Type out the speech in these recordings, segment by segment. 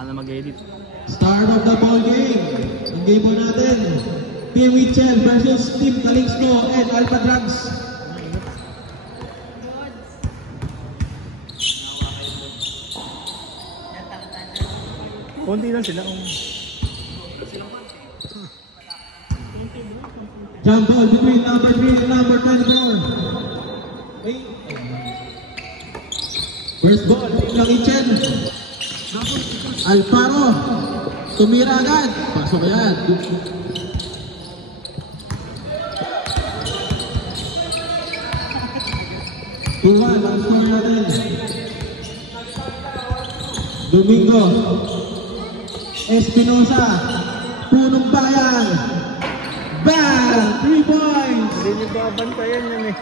Saka na mag-edit. Start of the ball game. Ang game po natin, Team Mitchell versus Team Calixto and Alpha Drugs. Konti lang sila. Jump ball between number 3 and number 24. First ball, Team Mitchell. Alparo, tumira agad. Pasok yan. Tuhan, ang score natin. Domingo Espinosa, Punong Bayan. Bang! 3 points! Hindi niyo ba bantayan yan eh.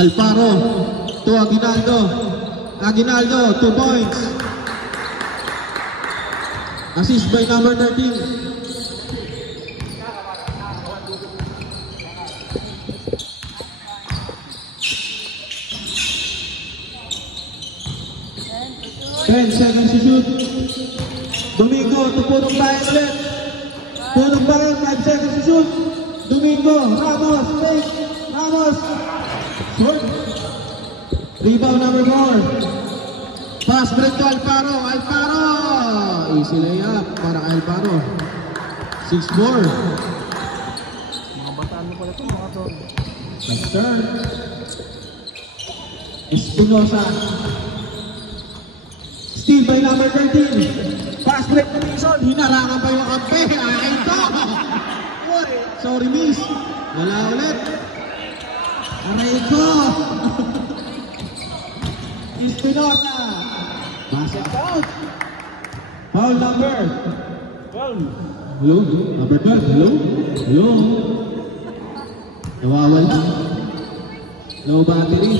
Alparo to Aguinaldo. Aguinaldo, 2 points. Assist by number 13. Seconds to shoot. Domingo to Punong Bayan ulit. Punong Bayan, 5 seconds to shoot. Domingo, Ramos, take. Ramos. Short. Rebound number 4. Pass break to Alparo. Alparo. Easy layup para kay Alparo. 6-4. Mga bataan mo pala ito, mga to. Turn. Espinosa. Steal by number 13. Pass break to Mason. Hinarangan pa yung kampe. Akin to. Sorry miss. Wala ulit. Aray ko. Espinosa. Basket out. Foul number 12. Hello? Number 12. Hello? Hello? Nawawala. No battery.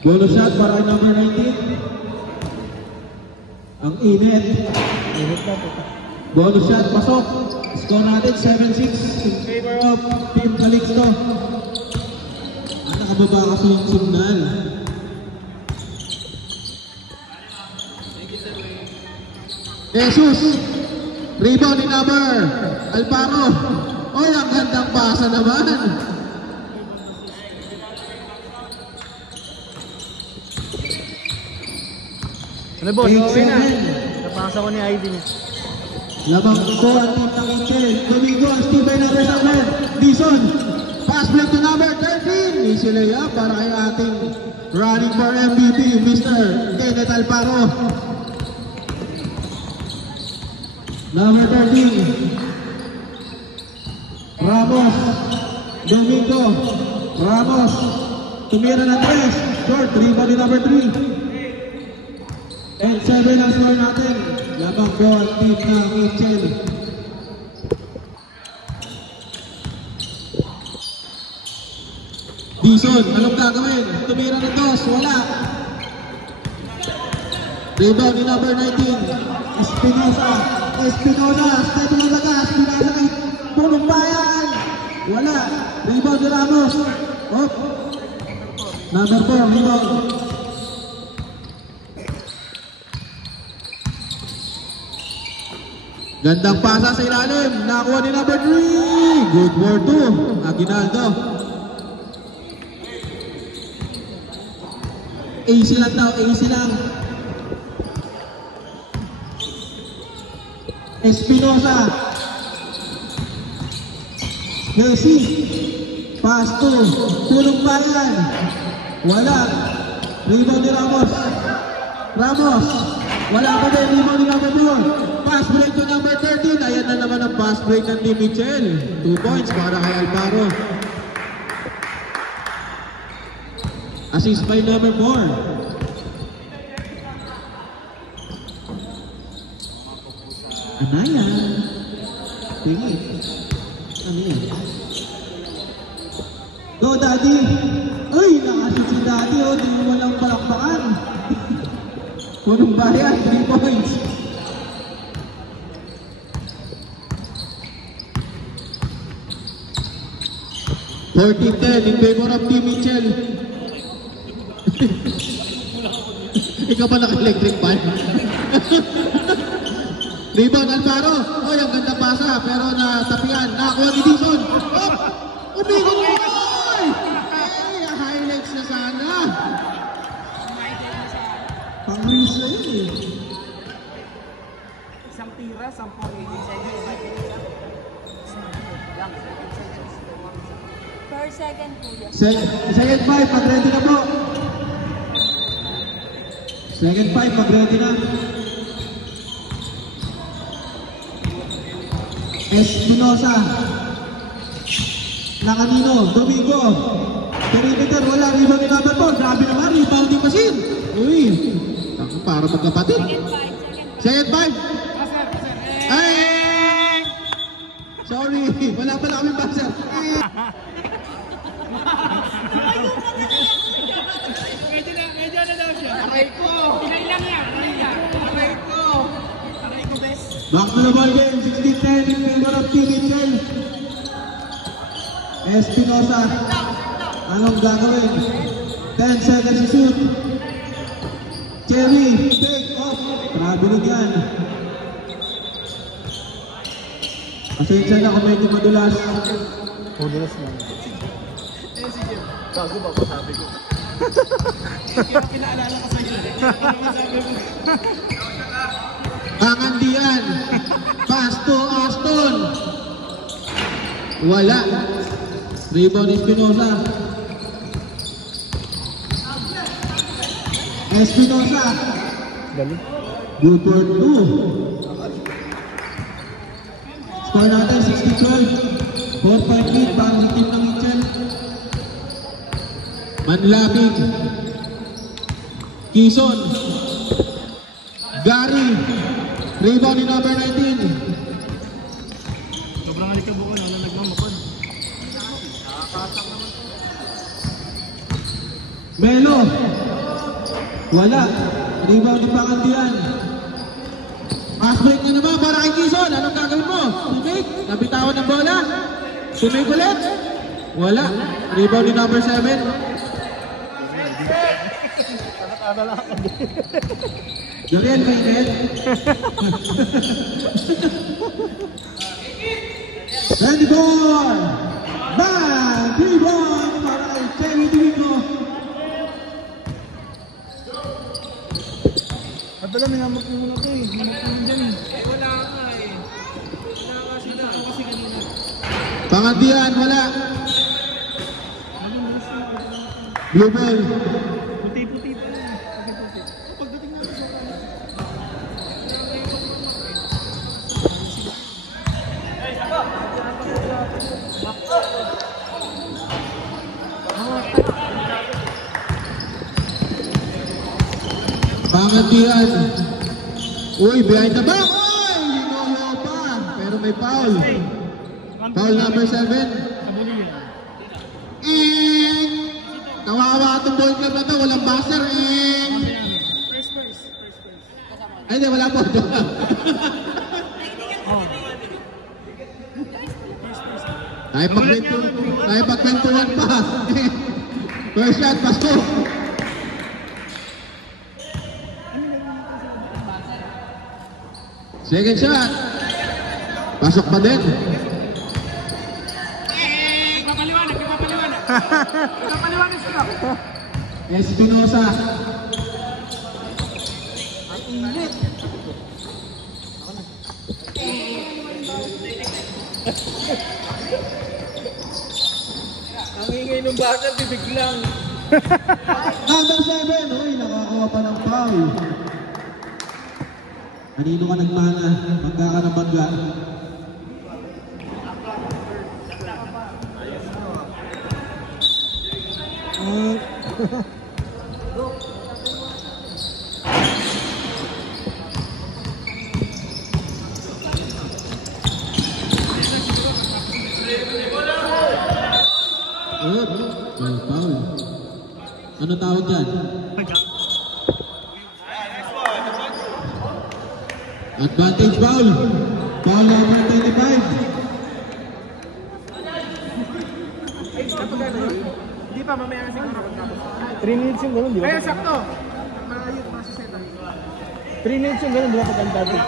Bonus shot para number 19. Ang init. Init na po. Bonus shot, pasok. Score natin 7-6 in favor of Team Calixto. Nakababa kasi yung signal. Jesus. Rebound ni number Alparo. Oy, ang gandang pasa naman. Ano boss, okay na. Napasa ko ni ID niya. Labang ko ang team ng Intel. Domingo, Steve by number 7. Dison. Pass break to number 13. Easy layup para kay ating running for MVP, Mr. Kenneth Alparo. Number 13. Ramos. Domingo. Ramos. Tumira ng 3. Short. Rebound ni number 3. And 7 ang score natin. Labang ko ang team ng Mitchell. Dison, anong gagawin? Tumira ng 2. Wala. Rebound ni number 19. Espinosa. Espinosa. Step ng lagas. Pinasa kay Punong Bayan. Wala. Rebound ni Ramos. Oh. Number 4. Rebound. Gandang pasa sa ilalim. Nakuha ni number 3. Good for 2. Aguinaldo. Easy lang daw. Easy lang. Espinosa. Messi. Pass to Punong Bayan. Wala. Rebound ni Ramos. Ramos. Wala pa din. Rebound ni number 4. Pass break to number 13. Ayan na naman ang pass break ng Team Mitchell. 2 points para kay Alparo. Assist by number 4. Anaya. Tingin. Ano yan? Go, Daddy. Uy, nakashoot si Daddy. O, di mo walang palakpakan. Punong Bayan, 3 points. 14-10 in favor of Team Mitchell. Ikaw pa naka-electric fan? Rebound Alvaro. Oy, ang ganda pasa pero natapian. Nakakuha ni Dixon. Oh! Umigot mo! Oy! Ay, highlights na sana. Pang-reels na yun eh. Isang tira, 10 seconds. Per second po yan. Second 5, mag-ready na po. Second 5, mag-ready na. Espinosa. Nakanino, Domingo. Perimeter, wala. Rebound ni number 4. Grabe naman, rebounding machine. Uy, para magkapatid. Second 5. Ay! Sorry, wala pala kami buzzer. Medyo na daw siya. Aray ko! Pinay lang yan. Aray ko! Aray ko, best. Back to the ball game, 16-10 in favor of Team Mitchell. Espinosa. Anong gagawin? 10 seconds to shoot. Cherry, take off. Traveling yan. Pasensya na kung medyo madulas. Madulas lang. Bago ba ko sabi ko? Kaya pinaalala ko sa'yo. Pangandian. Pass to Aston. Wala. Rebound Espinosa. Espinosa. Galing. Good for 2. Score natin 60-12. 4-5 lead para sa team ng Mitchell. Manlapig. Quezon. Gary. Rebound ni number 19. Sobrang alikabok na nagmamakon. Melo. Wala. Rebound ni Pangandian. Pass break na naman para kay Quezon. Anong gagawin mo? Sumig? Nabitawan ng bola? Sumig ulit? Wala. Rebound ni number 7. Garian mainit. Ready ball! Bang! Rebound para kay Cherry Domingo. Adala, minamok mo muna ito eh. Minamok mo dyan eh. Wala nga eh. Wala kasi kanina. Pangandian, wala. Blue ball. Puti-puti pa lang. Puti-puti. Pagdating natin sa kanan. Pangandian. Uy, behind the back. Uy, hinolo pa. Pero may foul. Foul number 7. Kabuli yan. Kawawa itong ball club na ito. Walang buzzer. First. Ay, hindi. Wala po. Tayo pag-21 pa. First shot, pasok. Second shot. Pasok pa din. Papaliwanag. Papaliwanag sila. Espinosa. Ang init. Ang ingay ng bata, bibig lang. Number 7. Uy, nakakawa pa ng foul. Kanino ka nagmana? Bangga ka ng bangga. Foul. Ano tawag dyan? Advantage foul. Foul number 25. Hindi pa, mamaya na siguro pagtapos. 3 minutes yung ganun, di ba? Kaya sakto. Maayos, masiseta. 3 minutes yung ganun, di ba? Pag ang dati.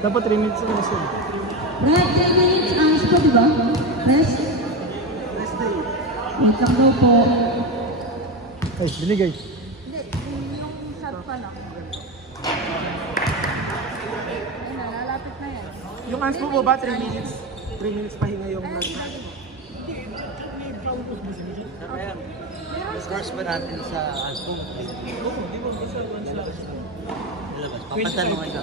Dapat 3 minutes yung gusto. Right, 10 minutes hours po, di ba? Rest? Wait lang daw po. Ay, binigay. Hindi, yung shot pa lang. Ayun na, lalapit na yan. Yung hands mo ba, 3 minutes? 3 minutes pahinga yung nag... Scores ba natin sa album? Papatanong ito.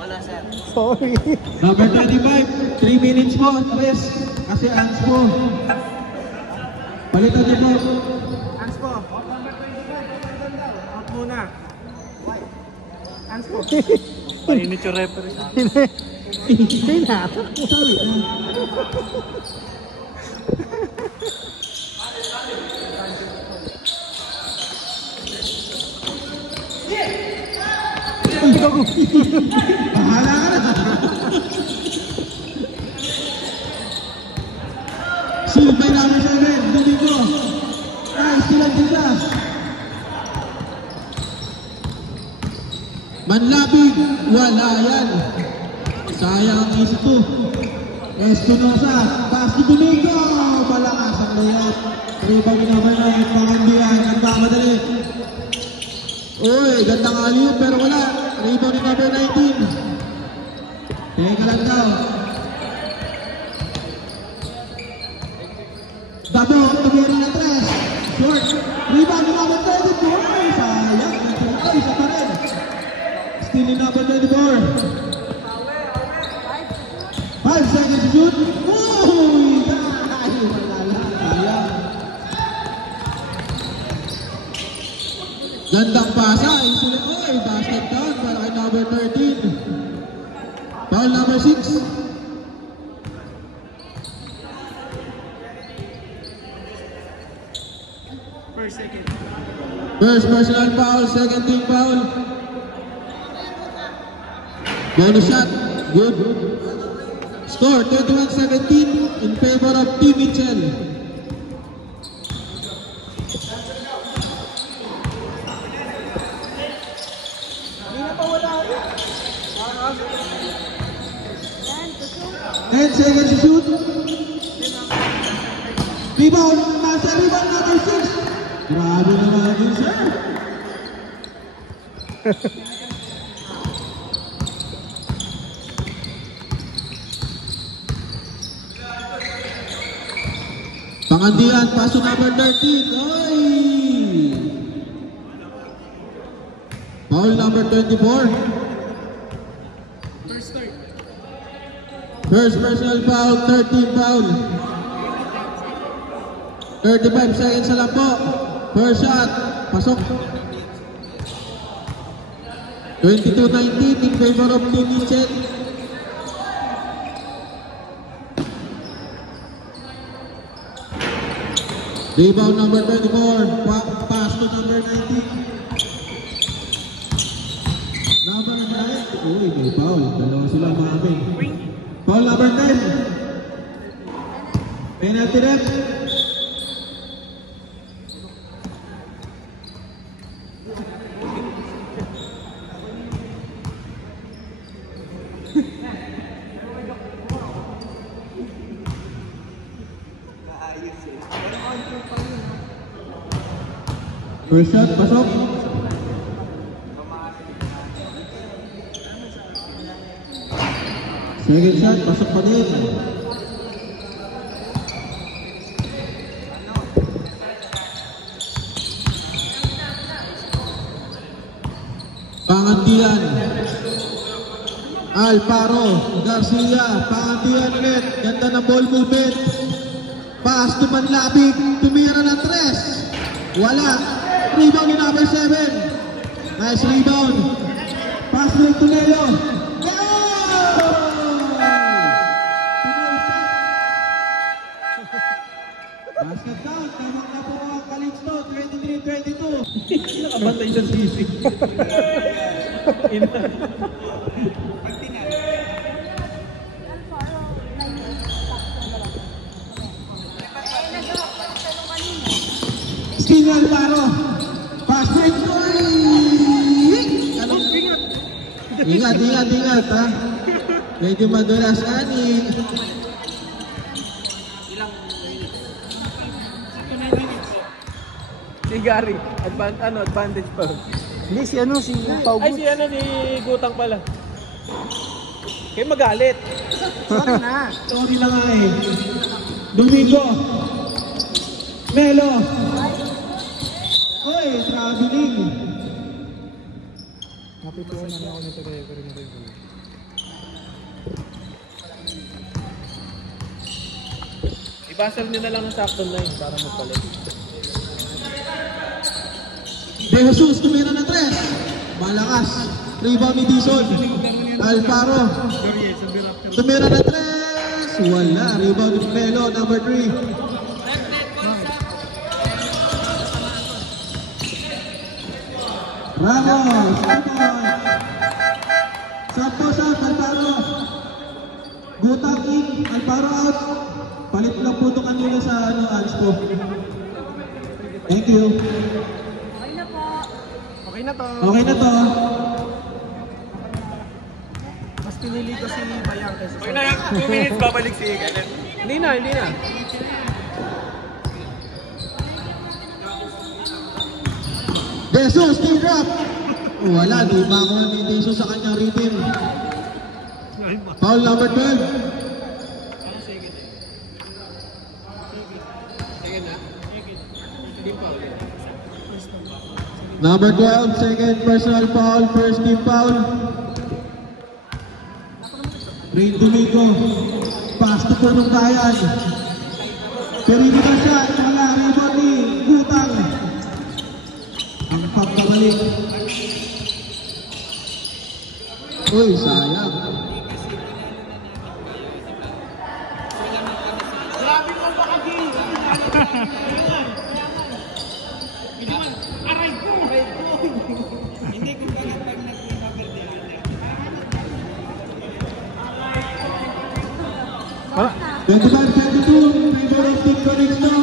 Wala sir. Sorry. Number 25, 3 minutes po, rest. Kasi hands po. Palitan niyo po. Hands po. Out muna. Hands po. Painit yung referee. Hindi na. Sorry. Bahala ka na. Shield by number 7, Domingo. Nice, silang sila. Manlabig, wala yan. Sayang ang isa to. Espinosa, pass ni Domingo. Malakas ang layat. Rebound naman ng Pangandian. Ang kamadali. Uy, gandang aliyo pero wala. Rebound ni number 19. Teka lang daw. Dabo, tumira na 3. Short. Rebound ni number 34. Sayang. Ay, isa pa rin. Still ni number 24. 5 seconds to shoot. Uy! Ay, malala. Sayang. Gandang pasa. Oy, basket down para kay number 13. Foul number 6. Per second. First personal foul, second team foul. Bonus shot. Good. Score 21-17 in favor of Team Mitchell. And seconds to shoot. Rebound, nasa rebound number 6. Grabe naman yun, sir. Pangandian, paso number 13. Oy! Foul number 24. First start. First personal foul, 13 foul. 35 seconds na lang po. First shot, pasok. 22-19 in favor of Team Mitchell. Rebound number 24, pass to number 19. Number 9, uy, may foul. Dalawa sila maaming. Foul number 10. Penalty ref. First shot, pasok. Second shot, pasok pa din. Pangandian. Alparo, Garcia, Pangandian ulit. Ganda ng ball movement. Pass to Manlabig, tumira ng 3. Wala. Rebound ni number 7. Nice rebound. Pass to Tunello. Basket down. Tamang na po ang Calixto. 23-22. Nakabantay sa sisi. Skinny Alvaro. Fast break. Ingat ha. Medyo madulas ani. Si Gary, advantage pa. Hindi, si ano, si Pau Ay, si Gutang pala. Kayo magalit. Sorry na. Sorry na nga eh. Domingo. Melo. Oy, traveling. Napituan na ako nito kaya pero nito. Ibasal nyo na lang ng sakton line para magpalit. De Jesus, tumira na 3. Malakas. Rebound ni Dison. Alvaro. Tumira na 3. Wala. Rebound ni Melo, number 3. Ramos. Santos out. Alvaro. Gutang in. Alvaro out. Palit lang po ito kanila sa Anspo. Thank you. Okay na to. Okay na to. Mas pinili ko si Bayang kaysa Okay na, 2 minutes babalik si Galen. Hindi na. Jesus, team drop. Wala, di ba ako ni Jesus sa kanyang rhythm. Foul number 12. Number 12, second personal foul, first team foul. Rain Domingo, pass to punong bayan. Perino na siya, wala, rebound ni Gutang. Ang pagkabalik. Uy, sayang. Grabe mo ba kagi? Aray ko! Hindi ko ganyan pag nag-i-baberde. Wala. 21-22, favorite team ko next now.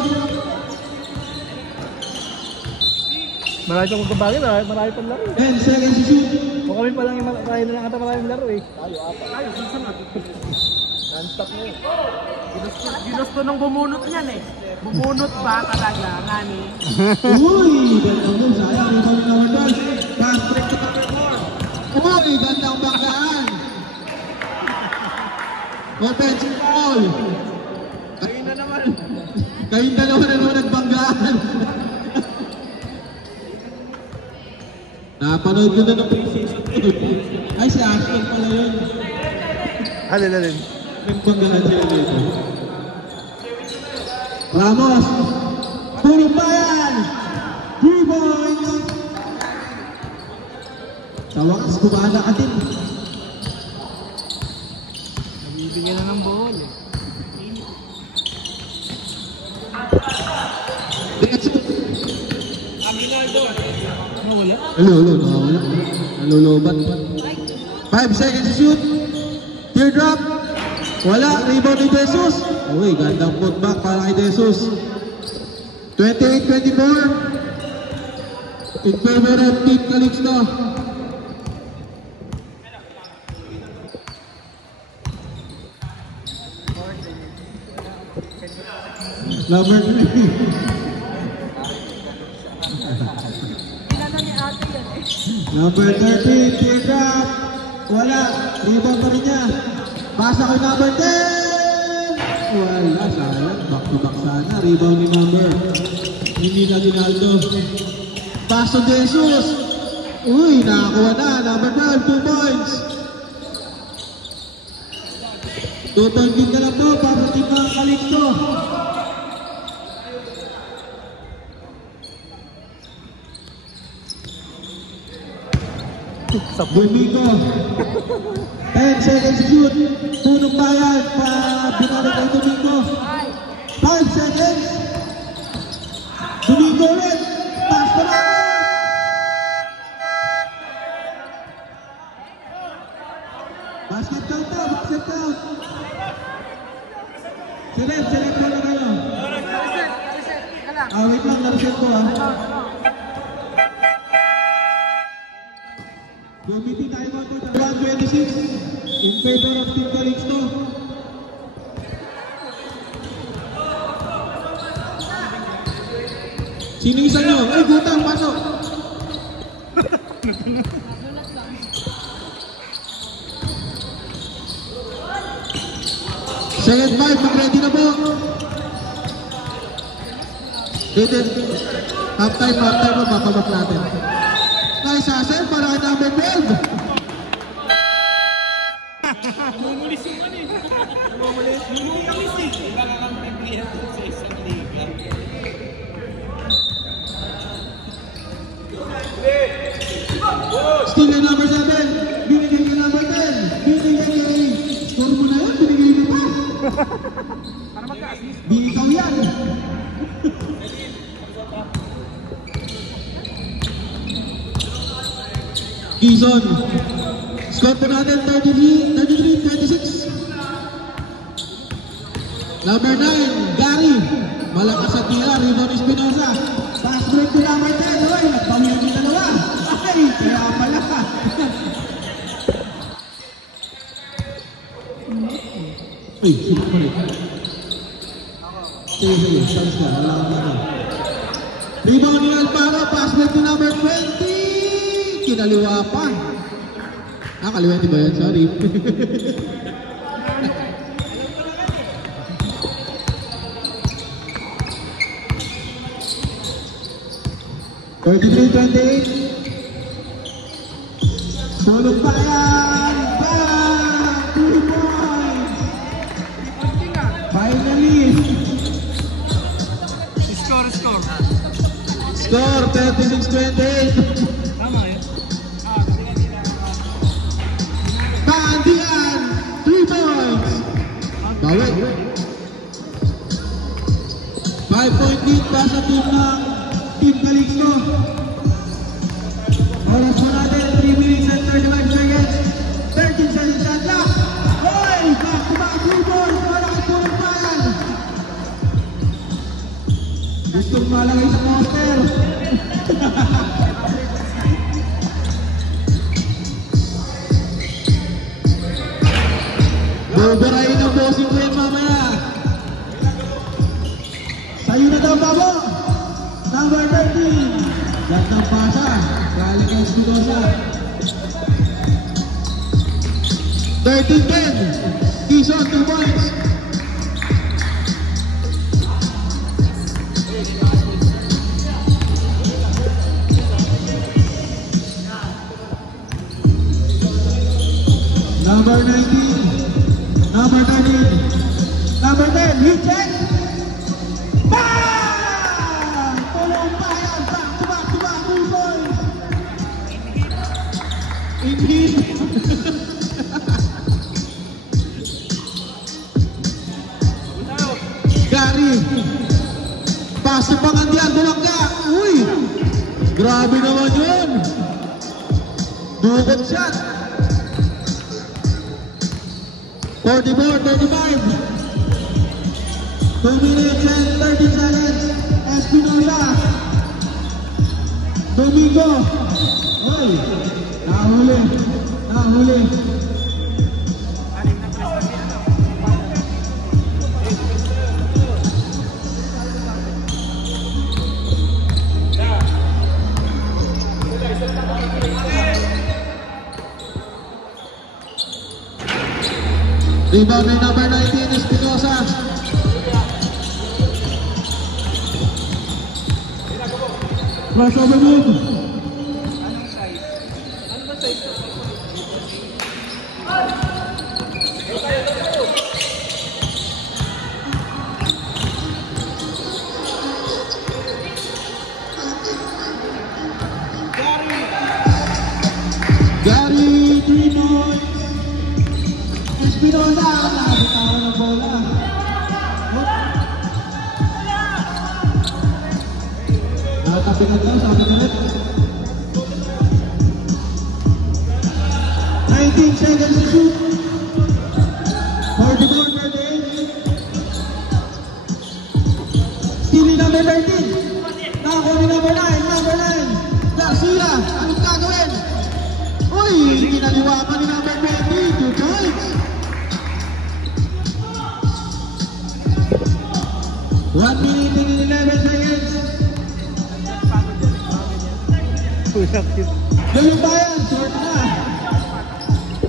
Marami pang magkabagay, marami pang laro. 10 seconds to shoot. O kami pa lang yung marami na lang ata maraming laro eh. Tayo, susunod. Non-stop na yun. Ginusto nung bumunot niyan eh. Bumunot ba talaga, ngani? Uy, gandang mo, sayang. Rebound ni number 12. Pass break to number 4. Uy, gandang banggaan. Offensive foul. Ayun na naman. Kayong dalawa na naman nagbanggaan. Napanood ko na ng pre-season. Ay, si Ashton pala yun. Alin. Nagbanggaan sila dito. Ramos. Puro bayan. 3 points. Sa wakas, kumana ka din. Nabibigyan na ng ball eh. Aminaldo. Nawala? Nawala. Nalulobat. 5 seconds to shoot. Teardrop. Wala. Rebound ni Jesus. Uy, gandang putback para kay Jesus. 28-24. In favor of Team Calixto. Number 3. Number 13, teardrop. Wala. Rebound pa rin niya. Pasa ko number 10. Wala. Sayang. Back to back sana. Rebound ni number. Hindi na Ginaldo. Pass to Jesus. Uy, nakakuha na. Number 12, 2 points. 2 point din na lang to para sa Team Calixto. Domingo. 10 seconds to shoot. Punong bayan. Binalo kay Domingo. 5 seconds. Domingo ulit. Pass pa na. Basket count to. Basket count. Select mo na kayo. Wait lang, nareset ko Yung meeting tayo mo ito, 126 in favor of Team Calixto. Sino isa nyo? Ay, gutang, pasok! Second 5, mag-ready na po. Half-time po, papabak natin. Nice hustle para kay number 12. Mumulis yung ano eh. Mumulis eh. Baka kang pipilihan sa isang liga. Still kay number 7. Binigay kay number 10. Binigay kay... Score mo na yun, binigay mo pa. Para magka-assist. Binikaw yan. Gizon. Score po natin 33-26. Number 9, Gary. Malakas sa tira, Ribon Espinosa. Pass break to number 10. Uy, nagpamilya yung dalawa. Ay, kaya pala. Uy, sino ko rin? Sige, chance ka. Wala ka na. Rebound ni Alparo, pass break to number 20. Kinaliwa pa. Kaliwa ba yan? Sorry. 33-28. Tulog pa yan! Bang! 2 points! Finally! Score. Score 36-28. Tama yun. Pandian! 3 points! Bawi. 5-point lead pa sa team ng Team Calixto. Oras po natin, 3 minutes and 35 seconds. 13 seconds shot clock. Hoy! Back-to-back 3 points para kay Tulog Bayan. Gustong malagay sa poster. Buburahin ang bossing ko yan mamaya. Sa'yo na daw, Pabo. Number 13. Gantang pasa. Galing kay Espinosa. 13-10. Quezon, 2 points. Number 19. Number 13. Number 10. Hit check. Bang! Tulong Bayan. Back-to-back 2 points. In hit. Gary. Pass sa Pangandian. Bulangga. Uy! Grabe naman yun. Dugod shot. 44-35. 2 minutes and 30 seconds. Espinosa. Domingo. Hoy. Nahuli. Rebound by number 19, Espinosa. Crossover move. Gary, 3 points. Espinosa, nakabitawan ng bola. Nakatapigat daw, sabi na rin. 19 seconds to shoot. 44-38. Pili number 13. nako ni number 9. Number 9. Garcia, anong gagawin? Uy, ginaliwakan ni number 20. 2 points. 1 minute and 11 seconds. Yung bayan, short na.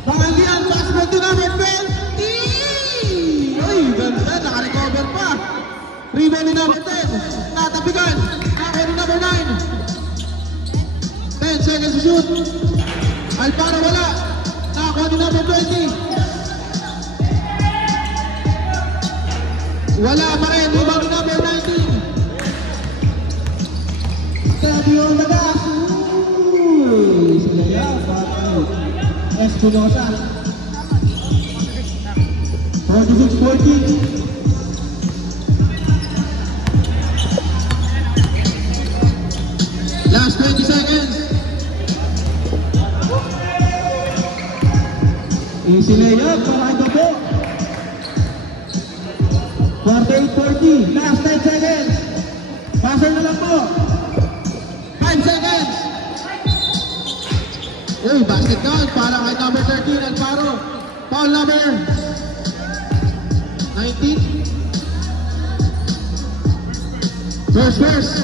Pangagian, basketball to number 20. Uy, ganda, nakarecover pa. Rebound ni number 10. Natapigan. Ako ni number 9. 10 seconds to shoot. Alparo wala. Nako ni number 20. Wala pa rin. Rebound ni number 19. Sabio Nagas. Uy, sila yan. Espinosa. 46-40. Last 20 seconds. Easy layup para ito po. 48-40. Last 10 seconds. Passer na lang po. 5 seconds. Uy, basket count para kay number 13, Alparo. Foul number 19. First.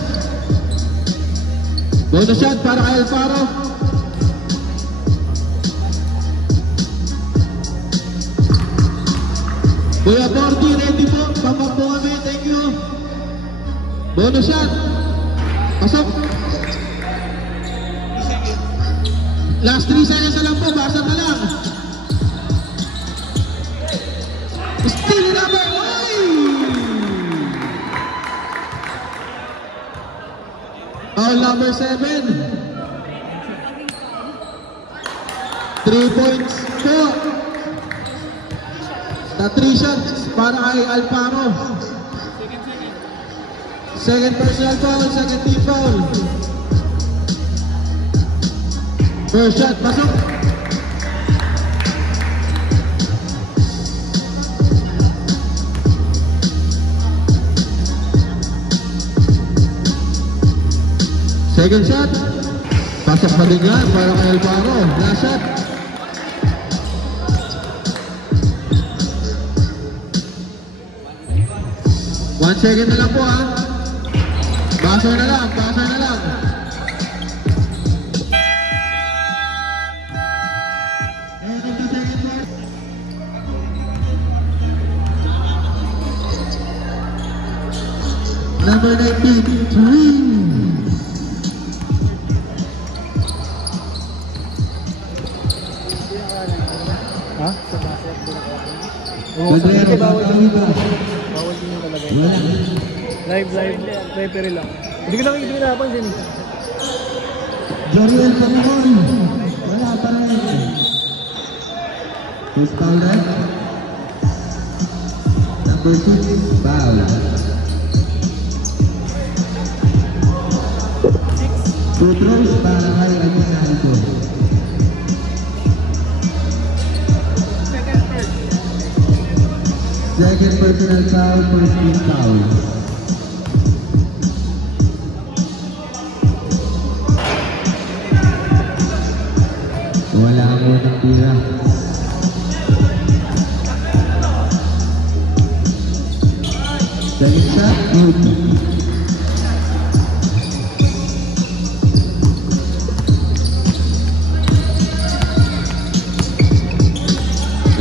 Bonus shot para kay Alparo. Kuya Porty, ready po. Papak po kami. Thank you. Bonus shot. Pasok. Last 3 seconds na lang po. Basa na lang. Steal number 9. Foul number 7. 3 points po. Na 3 shots para kay Alparo. Second personal foul, second team foul. First shot, pasok. Second shot, pasok pa din yan para kay Alparo. Last shot. One second na lang po ha. Buzzer na lang. Number 93. Ha? Pedrero, bawal Bawal din yung talaga. wala. Live lang. Hindi ko napansin. Joriel Pamon, wala pa rin. Who's foul red? Number 6, foul. 2 throws para kay Aguinaldo. Second personal foul, first team foul. Wala mo ng tira. Second shot, good.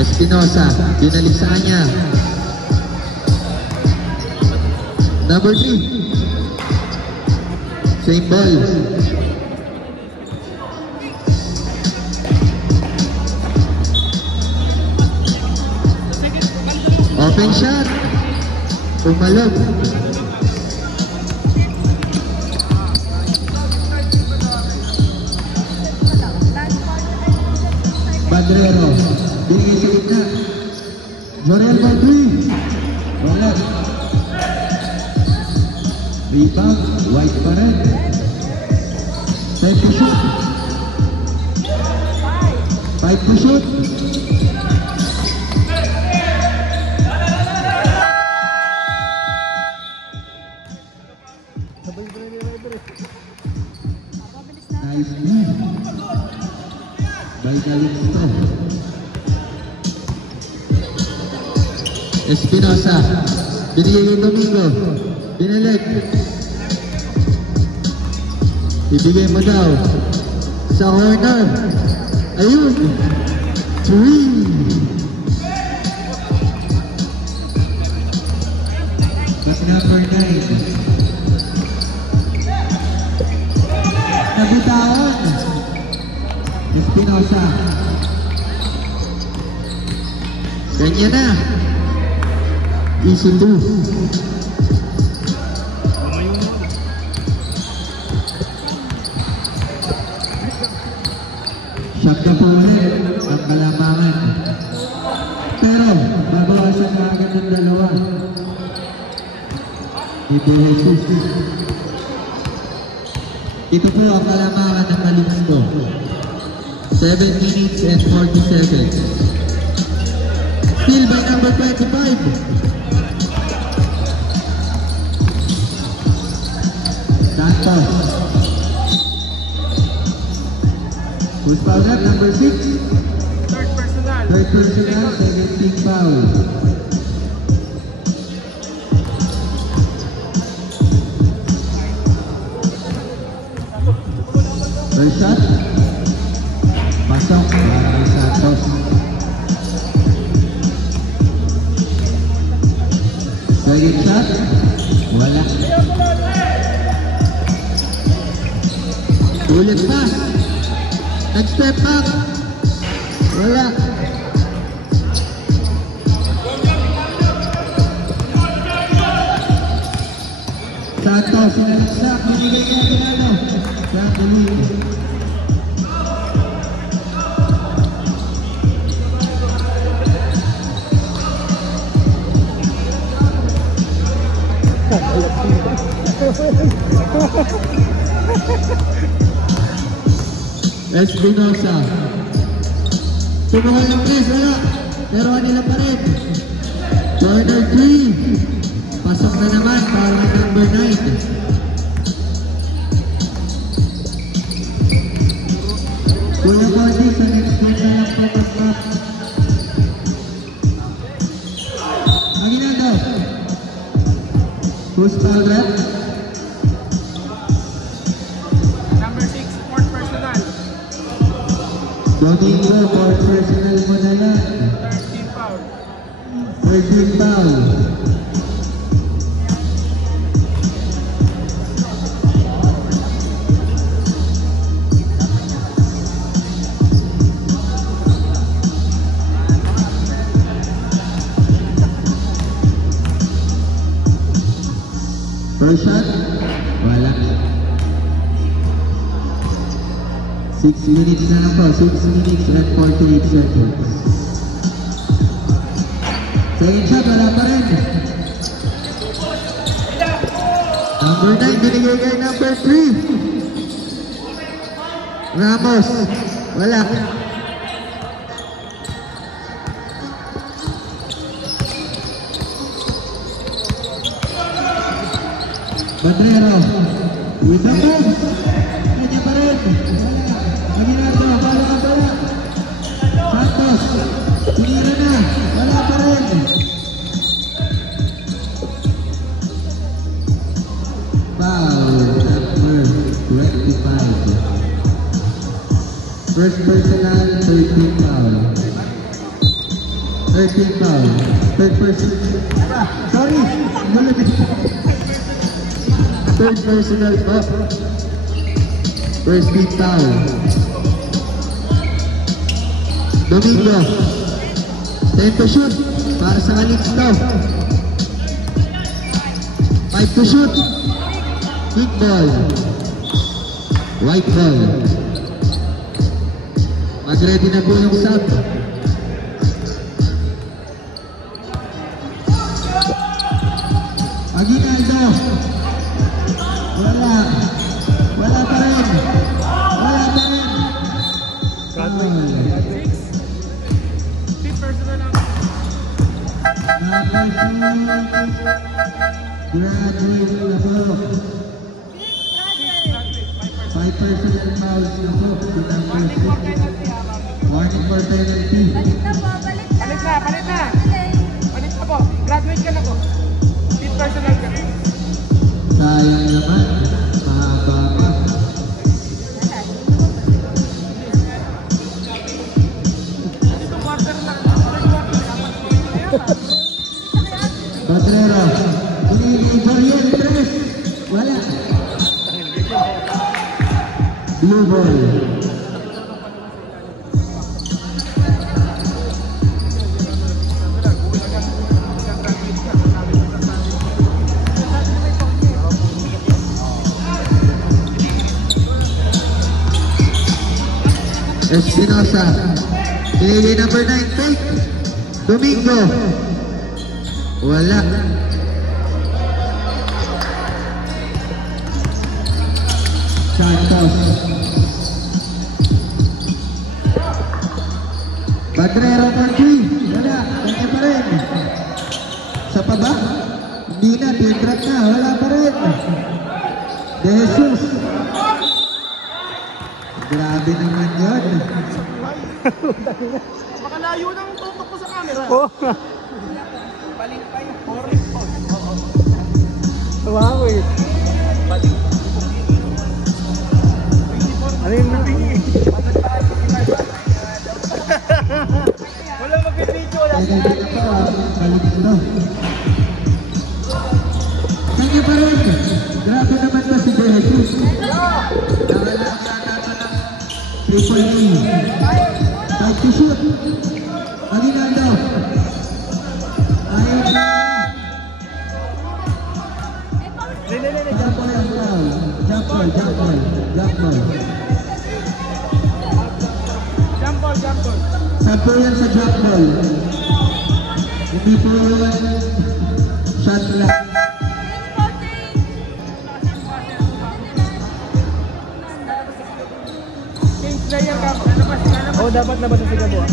Espinosa, binalik sa kanya. Number 3. Same ball. Open shot. Umalog. Pedrero. Binigay sa gitna. Joriel by 3. Wala. Rebound. White pa rin. Time to shoot. 5 to shoot. Espinosa. Binigay kay Domingo. Binilig. Ibigay mo daw. Sa corner. Ayun. 3. At number 9. Nabitawan. Espinosa. Ganyan na. Easy 2. Shot na po ulit ang Kalamangan. Pero, babawasan na agad ng dalawa. Ito Jesus. Ito po ang Kalamangan ng Kalimundo. 7 minutes and 40 seconds. Still by number 25. Santos. Who's foul that? Number 6. Third personal. Third personal, 17 foul. First shot. Pasok. Para kay Santos. Second shot. Wala. Ulit pa. Next step back. Wala. Santos, sinalagsak. Binigay niya Pinano. Jacqueline. Espinosa. Tumuhol ng press, wala. Pero kanila pa rin. Corner 3. Pasok na naman para kay number 9. Kuya Cody sa next one na lang patas-up. Aguinaldo. Who's foul rep? Number 6, fourth personal. Domingo, fourth personal mo na lang. 13 foul. 13 foul. First shot, wala. 6 minutes na lang po, 6 minutes and 48 seconds. Second shot, wala pa rin. Number 9, binigay kay number 3. Ramos, wala. Badrero, with the move. Kanya pa rin. Aguinaldo, wala. Santos, sinira na. Wala pa rin. Foul, number 25. First personal, 13 foul. 13 foul. Third person. Sorry, third personal up. First beat foul. Domingo. 10 to shoot. Para sa Kalix to. 5 to shoot. Big ball. White ball. Mag-ready na po yung sub. Aguinaldo. Wala. Wala pa rin. Wala pa rin. Fifth personal lang. Graduate na po. 5 personal fouls na po. Warning for penalty. Balik na po, balik na. Palit na. Palit na po. Padrero. Pinili Joriel 3. Wala. Blue ball. Espinosa. Pinili number 9, Fake. Domingo. Wala. Santos. Padrero Country. Wala. Kanya pa rin. Sa pa ba? Hindi na. Tintrap na. Wala pa rin. De Jesus. Grabe naman yun. Makalayo ng tutok ko sa camera. Oo. Balik pa yung Wow eh. Ano yung movie? wala mag-video, wala. Balik ito. Kanya pa rin. Grabe naman ba si De Jesus? Triple E. Time to shoot. Aguinaldo. Ayaw na. Jump ball ang foul. Jump ball. Jump ball. Sampo yan sa jump ball. Hindi po yan shot lang. Player ka. Oo, dapat labas sa sigabo.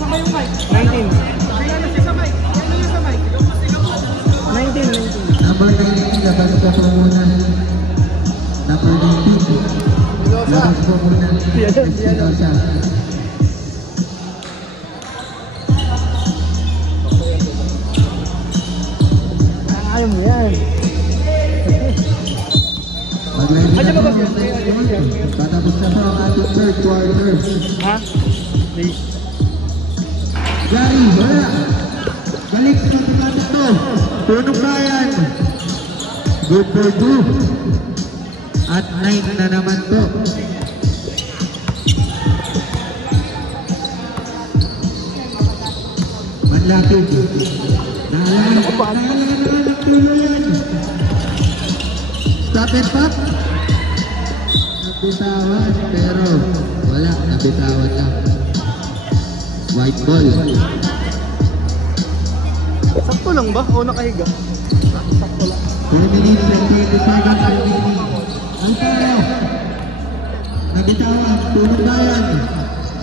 Sama yung mic. 19. Bigla na siya sa mic. Ano yung sa mic? 19. Number 19, labas ko po muna. Number 19. Labas ko muna. Espinosa. Ayaw mo yan. Mag-ready na po. Patapos na po ang ating third quarter. Ha? Please. Gary, wala. Balik sa pagkakit to. Punong bayan. Good for 2. At 9 na naman to. Manlapig. Naalala ng tulo yan. Stop and pop. Nabitawan, pero wala. Nabitawan lang. White ball. Sakto lang ba? O nakahiga? Sakto lang. 4 minutes and 20 seconds remaining. Alfaro. Nabitawan. Tulong bayan.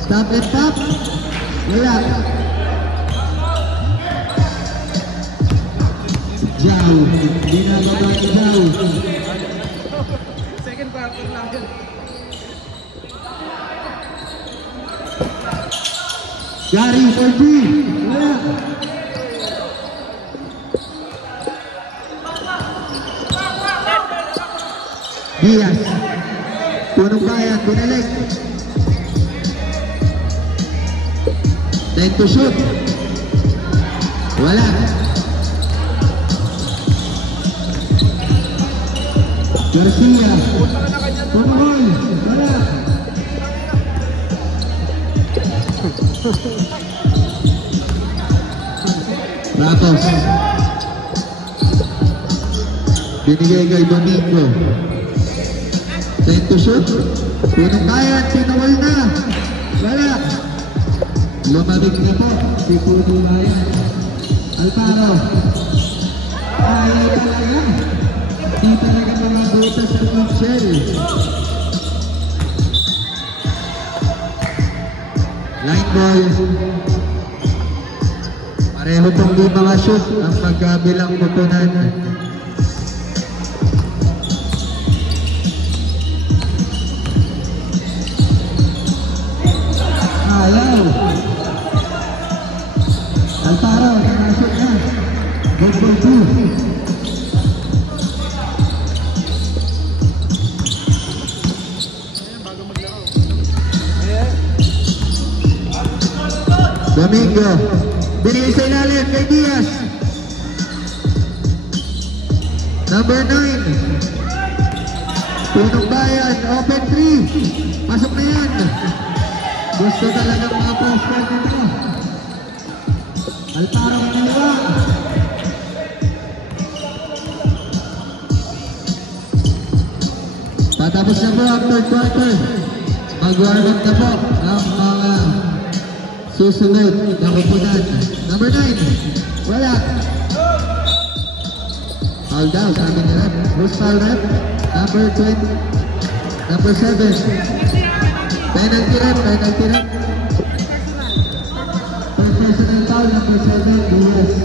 Stop and pop. Wala. Jao. Binababa ni Jao. Second quarter lang yun. Gary for 3. Wala. Diaz. Punong bayan. Binalik. Time to shoot. Wala. Garcia. Punong. Wala. Ratos. Binigay kay Domingo. Time to shoot. Punong bayan. Pinawal na. Wala. Lumabig na po si Punong bayan. Alfaro. Ay talaga. Di talaga mga butas sa Michel. Line ball. Pareho pong di mga shoot ang pagkabilang putunan. Ayaw. Alfaro, nakashoot na. Good for 2. Domingo. Binigay sa ilalim kay Diaz. Number 9. Punong Bayan, open 3. Pasok na yan. Gusto talagang mga poster dito. Alparo kaniwa. Patapos na po ang third quarter. Mag-warm up na po ang mga susunod na kupunan. Number 9. Wala. Foul daw, sabi nila. Who's foul rep? Number 20. Number 7. Penalty rep, penalty rep. Personal foul, number 7. Diaz.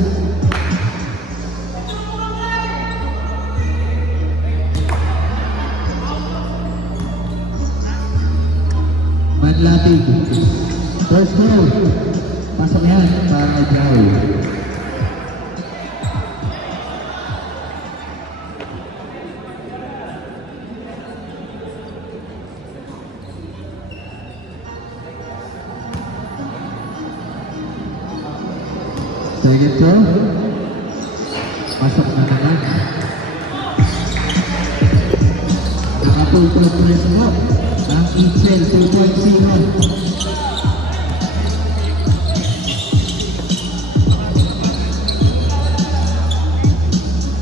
Manlatig. First foul. Pasok yan para Jao. Second foul. Pasok na naman. Nakapulpul press mo. Ang Excel 2.0.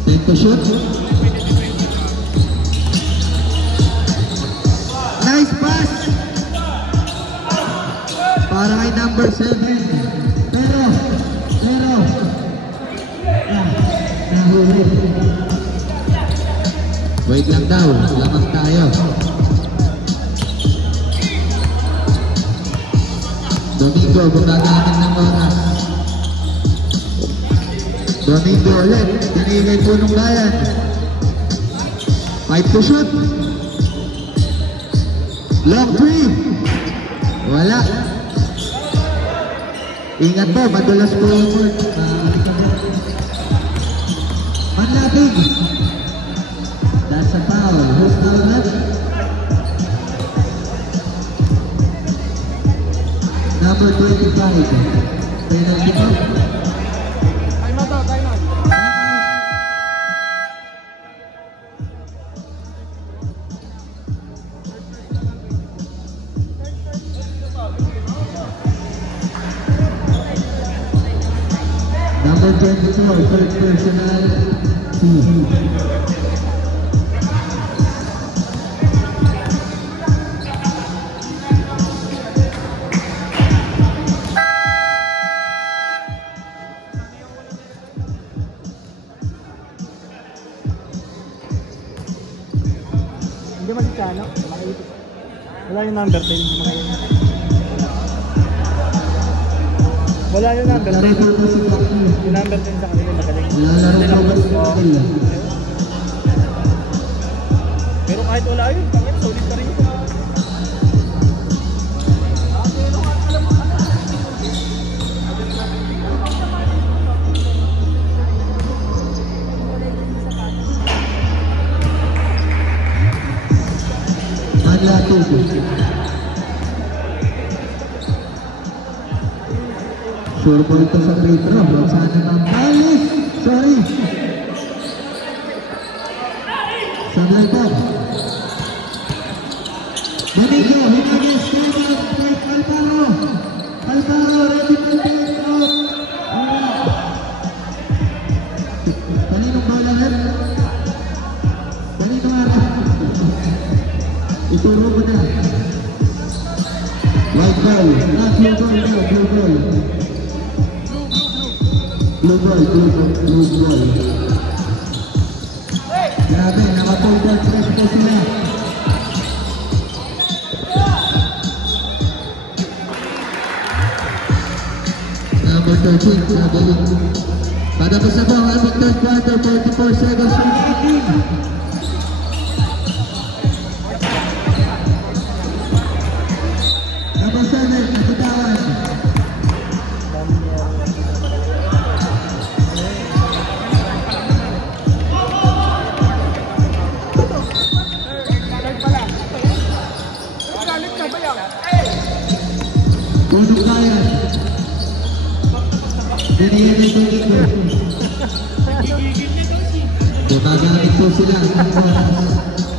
Take the shot. Nice pass. Para kay number 7. Pero nahuli. Wait lang daw, lamang tayo. Domingo, gumagamit ng oras. Domingo ulit, binigay Punong Bayan. 5 to shoot. Long 3. Wala. Ingat po, madulas po yung word. Manlatig. That's a foul. Who's foul left? Number 25. Penalty foul. Time out daw, time out. Number 24, third personal team. Hindi magkano? Wala yung number 10. Wala yung number 10. Laro po po si Bakti. Yung number 10 sa kanila magaling. Laro po po si Bakti. Pero kahit wala yun, bakit solid pa rin yun. Manlatig. Sure po ito sa free throw. Sana ng balis. Sorry. Sablantag. Domingo, hinagis naman. Alparo. Alparo, ready to take out. Kaninong bola rin? Kaninong araw? Ituro mo na. White ball. Not blue ball now. Blue ball. Blue ball. Blue ball. Grabe, naka-total press po sila. Number 13, Nagaling. Patapos na po ang ating third quarter, 44 seconds remaining. Number 7, Nakitawan. Punong Bayan. Binigyan ng Domingo. Diba sila ng oras.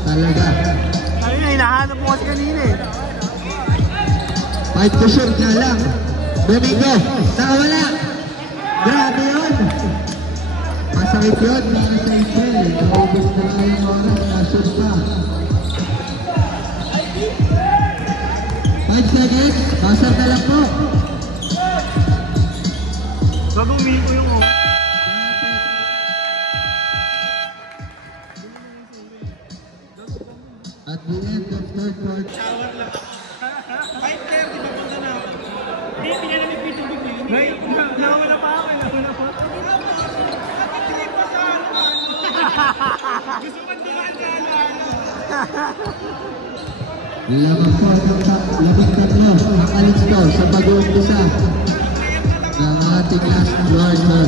Talaga. Ay, hinahanap mo kasi kanina eh. Fight to shoot na lang. Domingo, nakawala. Grabe yun. Masakit yun para sa Excel. Naubos na lang yung oras. Na-shoot pa. 5 seconds. Buzzer na lang po. Gagawin ko yung At the end of third quarter. 5:30 papunta na ako. Eh, pinanamit ko yung tubig niyo. Nawala pa ako. Nawala pa ako. Nakatingin pa sa ano. Gusto man dumaan sa ano. Lamang po labing tatlo ang alis ko sa pag-uumpisa ng ating last quarter.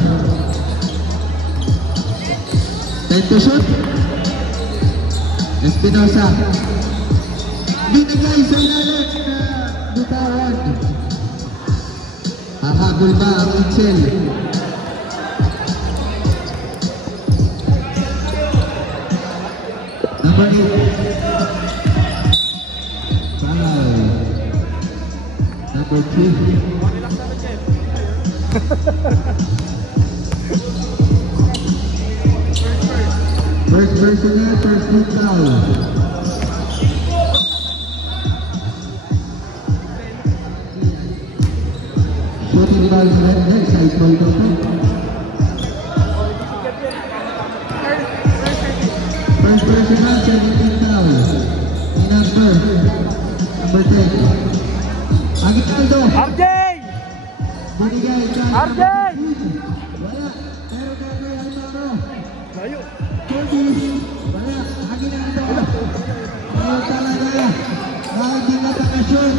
Time to shoot. Espinosa. Binigay sa ilalim na bitawan. Hahabol ba ang Excel? Number 8. Number 2. First personal, first team foul. Shooting foul is right there, size ball to first personal, second team foul. Number 10. Aguinaldo. RJ! Binigay ka. RJ! Wala. Pero gagawin ang taro. Layo. Wala. Aguinaldo. Ayaw talaga. Dahil di natakasyon.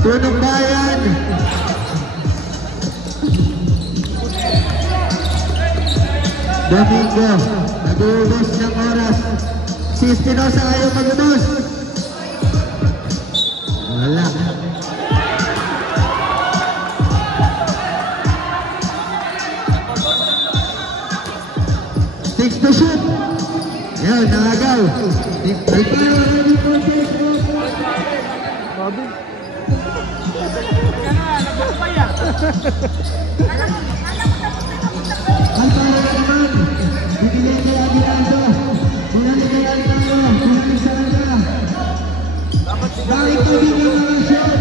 Tunong bayan. Domingo. Nag-uubos ng oras. Si Espinosa ayaw mag-ubos. Wala. Six to shoot. Yan, nakagaw. Alparo, ready for six. Babi. Alparo naman. Bigilin kay Aguinaldo. Bunali kay Alparo. Bunali sa kanya. Bakit tubig yung mga shot?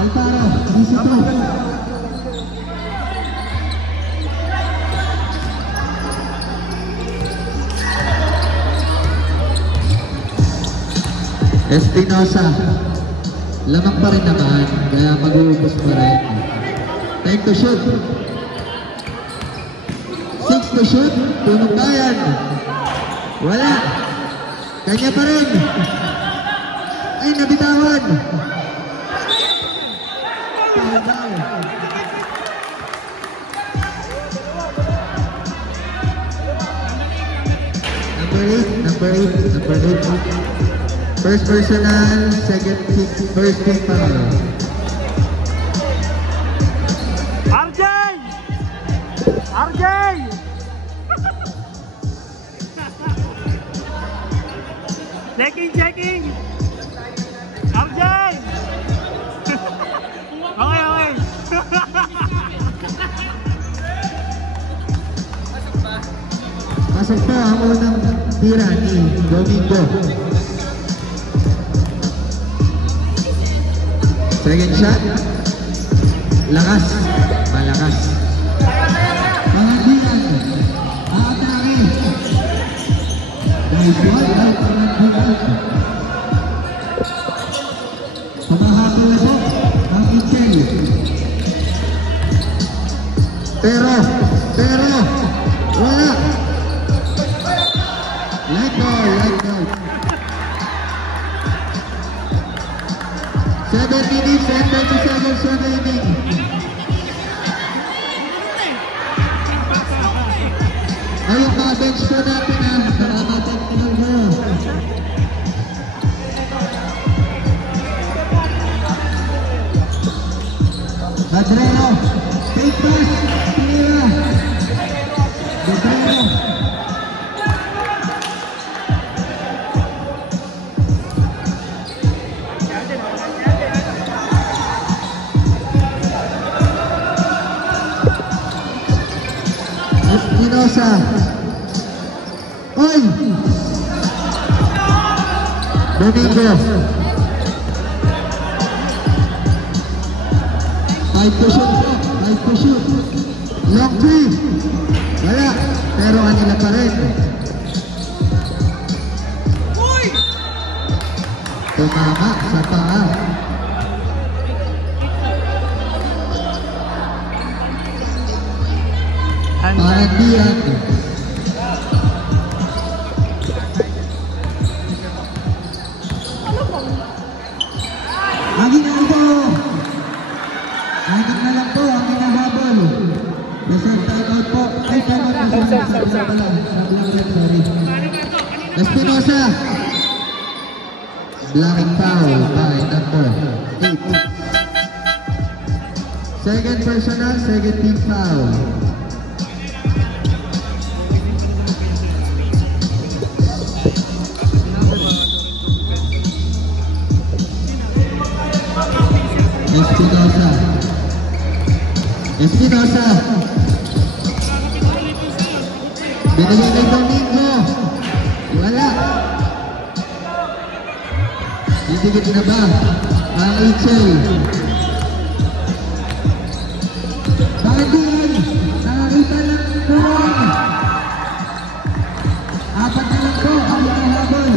Alparo, isa to. Espinosa. Lamang pa rin naman, kaya mag-uubos pa rin. Time to shoot. 6 to shoot. Tunong bayan. Wala. Kanya pa rin. Ay, nabitawan. Number 8. First personal, second kick, first kick foul. RJ! RJ! Checking! RJ! Okay. Pasok po ang unang tira ni Domingo. Second shot. Lakas. Malakas. Pangandian. Aatake. Nice one. Pamahapon na po ang Excel. Pero. Wala. Let go. 7 minutes and 20 seconds remaining. Ayun mga bench po natin ha. Nakamatin ko lang kayo. Adreno. Take pass. Espinosa. Oy! Domingo. 5 to shoot po. 5 to shoot. Long 3. Wala. Pero kanila pa rin. Tumama sa paa. Parandian. Hangin na ito. Hangin na lang po ang hinahabol. Nasa timeout po. Ay, timeout na sa sorry. Espinosa. Blocking foul by number 8. Second personal, second team foul. Espinosa. Espinosa. Binigay kay Domingo. Wala. Didikit na ba ang Ichel? Bagin. Nakakita lang kurang. Apat na lang po ang hinahabol.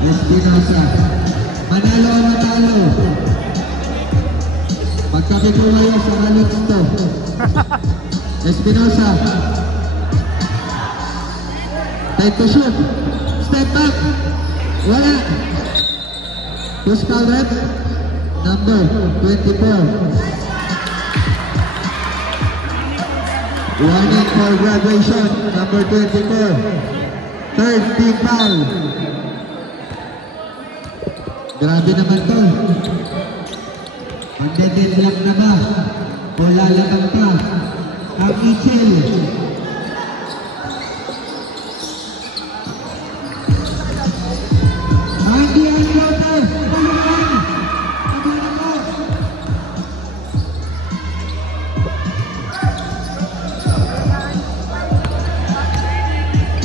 Espinosa. Manalo o matalo. Magkabi ko kayo sa halos to. Espinosa. Time to shoot. Step back. Wala. Push foul rep. Number 24. Warning for graduation. Number 24. Third team foul. Grabe naman to. Magde-deadlock na ba? O lalabang pa? Ang Ichel. Ang Dian Lote. Tulungan. Pagana mo.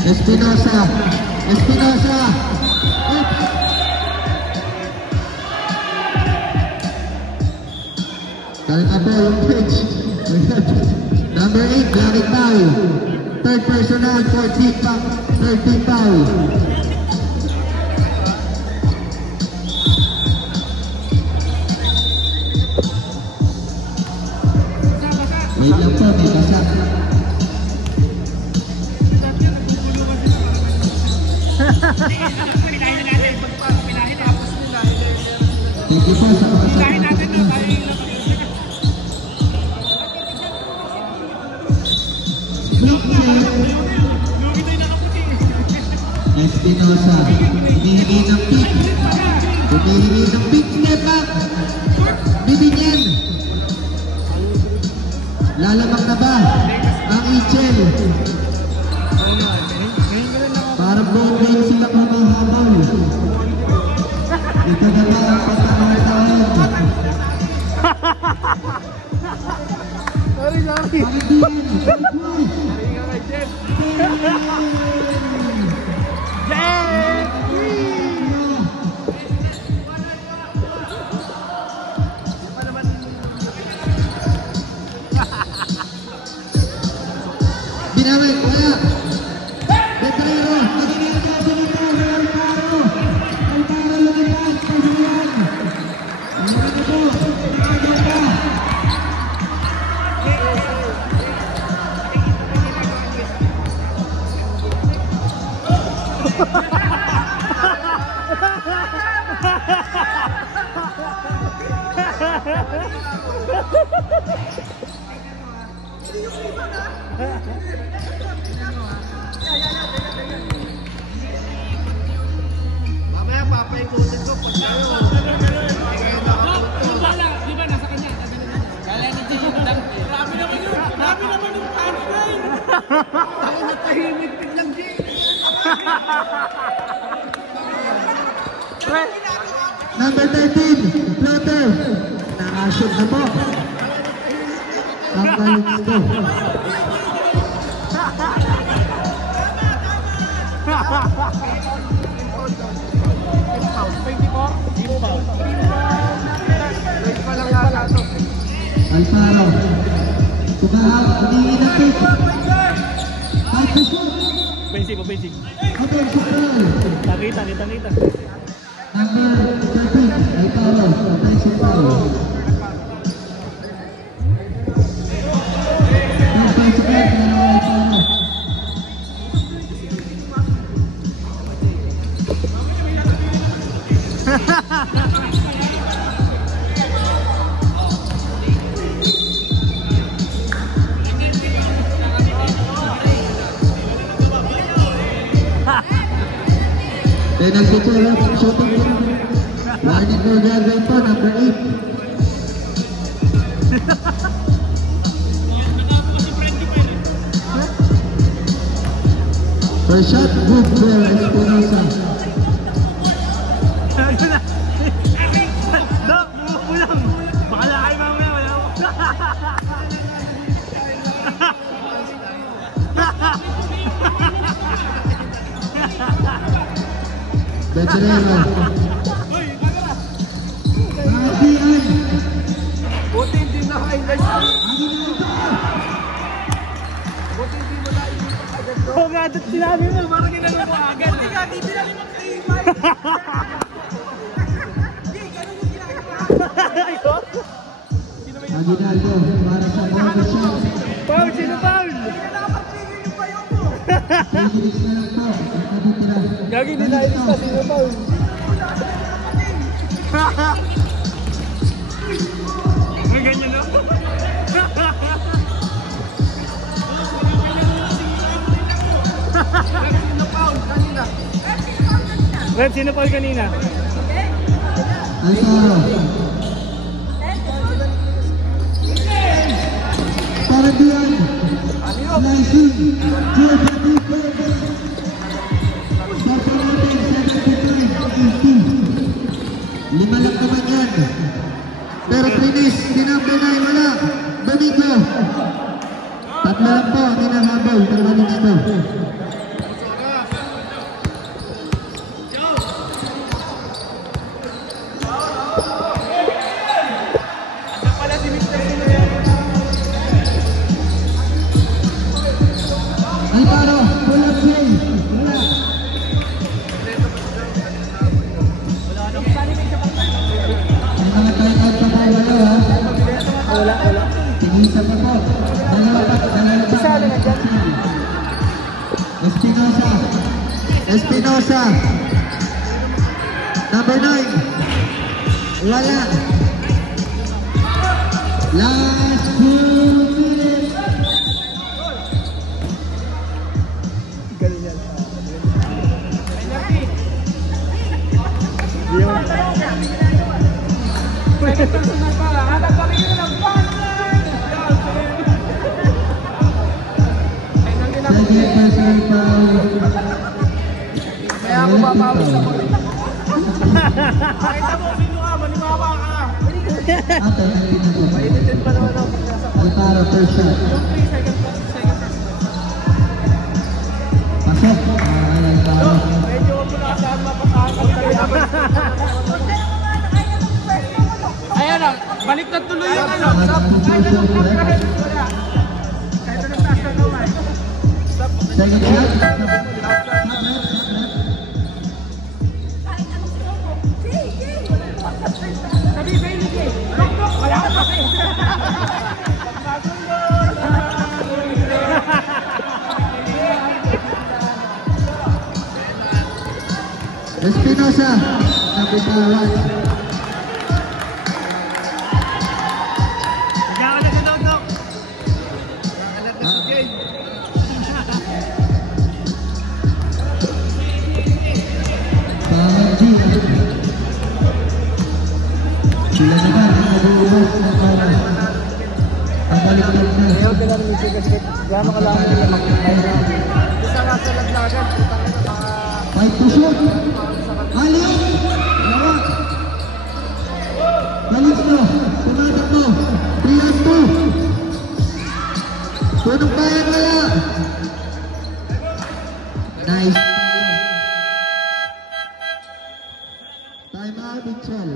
Espinosa. Espinosa. Kalma po yung pitch. Number 8, Larry Pau. Third personal, third team foul. Wait lang po, may basak. Thank you po sa mga Espinosa, humihingi ng pick. Humihingi ng pick, step back. Bibigyan. Lalamang na ba ang Ichel? Parang buong game sila pamahabol. Ito na ba ang pagkamartaan? Sorry. Binawit, wala. Betrero, nagiging Altaro lumipad, pagsiyan. Ang mga po, Ako natahimik biglang G. Number 13, floater. Nakashoot na po. Ang galing nito. Alfaro. Kumahal, humingi na pick. Five to shoot. Offensive, offensive. Offensive foul. Kita. Number 13, Alfaro. Offensive foul. Offensive foul, Alfaro. Then nag-shooting warning for Gabriel po, number 8. First shot, good for Espinosa. Dok, ulang. Bakala kayo mamaya, wala mo. Becerrero. Adian. Buti hindi na highlights. Buti hindi mo na-iipag agad doon. Oo nga, sinabi mo, parang ginano mo agad. Buti nga, di pinali mag-iipag. Aguinaldo para sa bonus shot. Foul, sino foul? Finish na lang po. Nakatitira. Gagi, hindi na ilis na, sino foul? May ganyan no? Rep, sino foul kanina? Alfaro. Para diyan. Slicing. Geography further. Stop natin. 75-50. Lima lang naman yan. Pero finish. Tinapay na wala. Domingo. Tatlo lang po. Hindi na habol. Pero dito. Alfaro, pull up play. Wala. May mga timeout pa tayo. Wala ha? Wala. Tingisa pa po. Dalawa pa. Espinosa. Number 9. Wala. Last 2 minutes. Kaya ako papawis ako. Pakita mo, sino ka? Manimawa ka. Mainitin pa naman ako. Alfaro, first shot. Pasok. Alfaro. Medyo ako na saan mapasakal talaga. Ayan na, balik na tuloy yung ano. Kahit anong kapkahan. Kahit anong taas na naman. Second shot. Sabi sa inyo, Jay. Wala ka kasi. Espinosa. Nabitawan. Nagkakalat na daw, Dok. Sila naman ang nag-uubos ng oras. Ang baliktad na. Ayaw din namin yung sigas. Gano'n ka lang nila mag-mayroon. Isa nga sa laglagan. Fight to shoot. Aliw! Wala. Balis mo. Tumatak mo. 3-2. Punong bayan wala. Nice. Time out, Mitchell.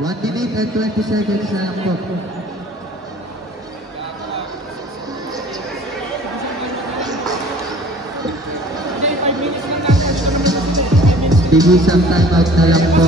1 minute and 20 seconds na lang po. Bigisang time out na lang po.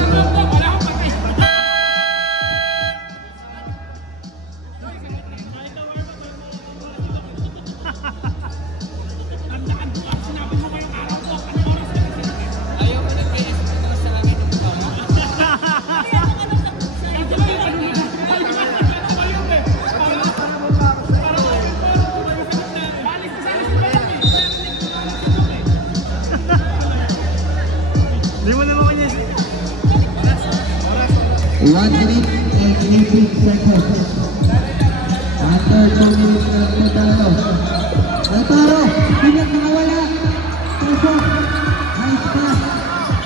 Di mo naman kanya. 1 minute and 18 seconds. After 2 minutes na po tayo. Altaro, bilang nakawala. Puso, nice pass.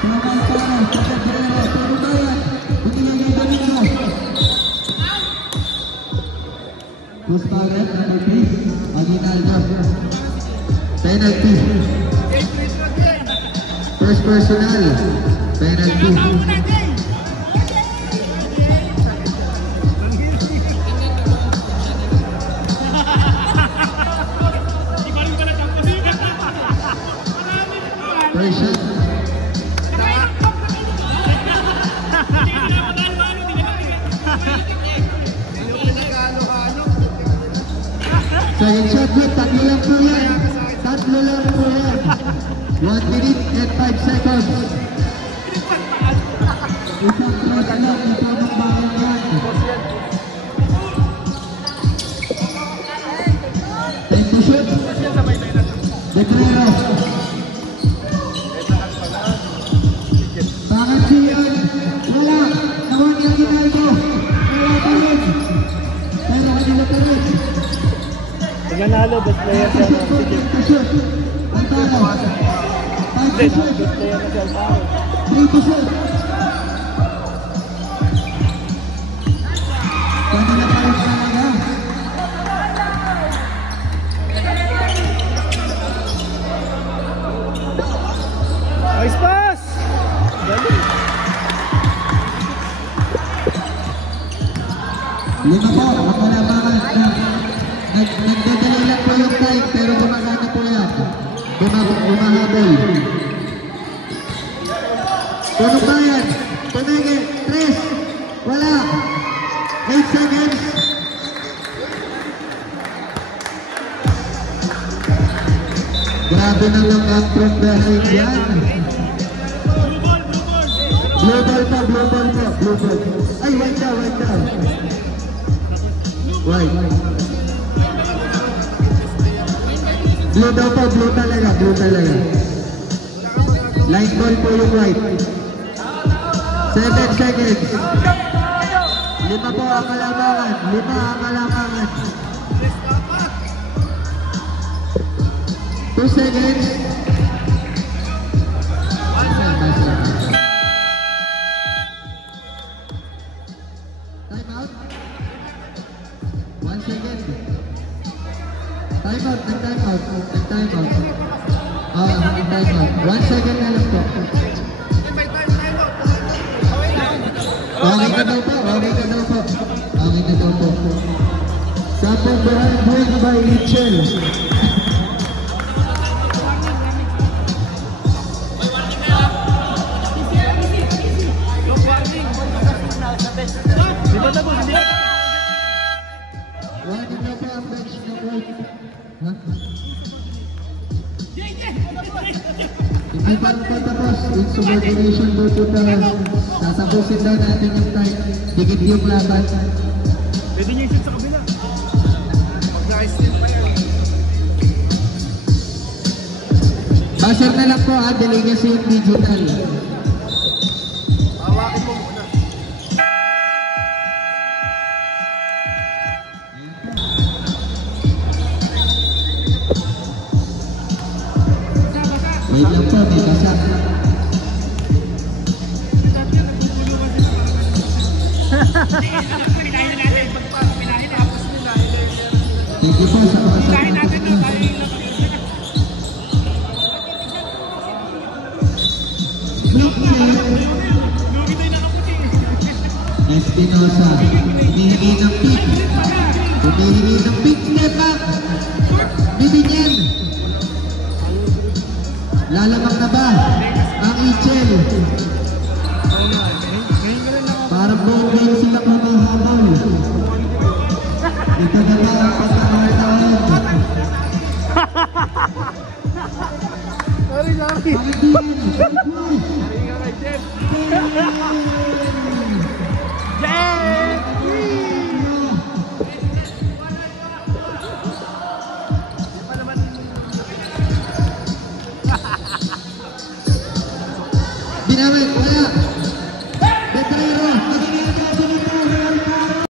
Tumama Altaro, Pagkabrero, pero bayan. Buti lang yung Domingo. Push Barret, number 3, Aguinaldo. Penalty. First personal, penalty. First shot. Second shot, good. Tatlo lang po yan. Tatlo lang po yan. 1 minute and 5 seconds. Isang cross lang, ito ng bayan yan. Time to shoot. Detrero. Bakit siyan? Wala. Nawan yung Ginaldo. Wala pa rin. Pero kanila pa rin. Pag nanalo, best player siya. Time to shoot. Ang talo. Hindi, best player na siya. 3 to shoot. Kanila pa rin talaga. Nice pass! Galing. 5 po, huwag mo naman. Nagdadali lang po yung time, pero gumagana po yan. Gumahabol. Punong bayan, tumigil, 3, wala. 8 seconds. Grabe naman ang progressing yan. Blue ball po, blue ball po, blue ball. Ay, white daw, white daw. White. Blue daw po, blue talaga, blue talaga. Line ball po yung white. 7 seconds. 5 po ang kalamangan, 5 ang kalamangan. 2 seconds. Time out. 1 second. Time out, nag-time out. Nag-time out. Nag-time out. 1 second na lang po. Okay ka daw po, okay ka daw po. Okay ka daw po. Sapong break by Mitchell. Di ba tapos? Hindi ba tapos? Warning na po ang bench ng white. Ha? Hindi pa rin patapos. Insubordination po po na tatapusin daw natin yung time. Dikit yung laban. Pwede niya i-shoot sa kabila. Pag-na-steal pa yan. Buzzer na lang po ha. Delicacy yung digital. Hawakin mo muna. po, may basa. Pinahin na natin. Pinahin na. Thank you po sa mga Pinahin natin no. Tayo yung lang. Block set. Lugi tayo na kaputi. Espinosa. Humihingi ng pick. Humihingi ng pick. Step back. Bibigyan. Lalabak na ba ang Ichel? Parang buong game sila pamahabang. Ito na ba ang pagkakataon? Sorry. Binawit, wala.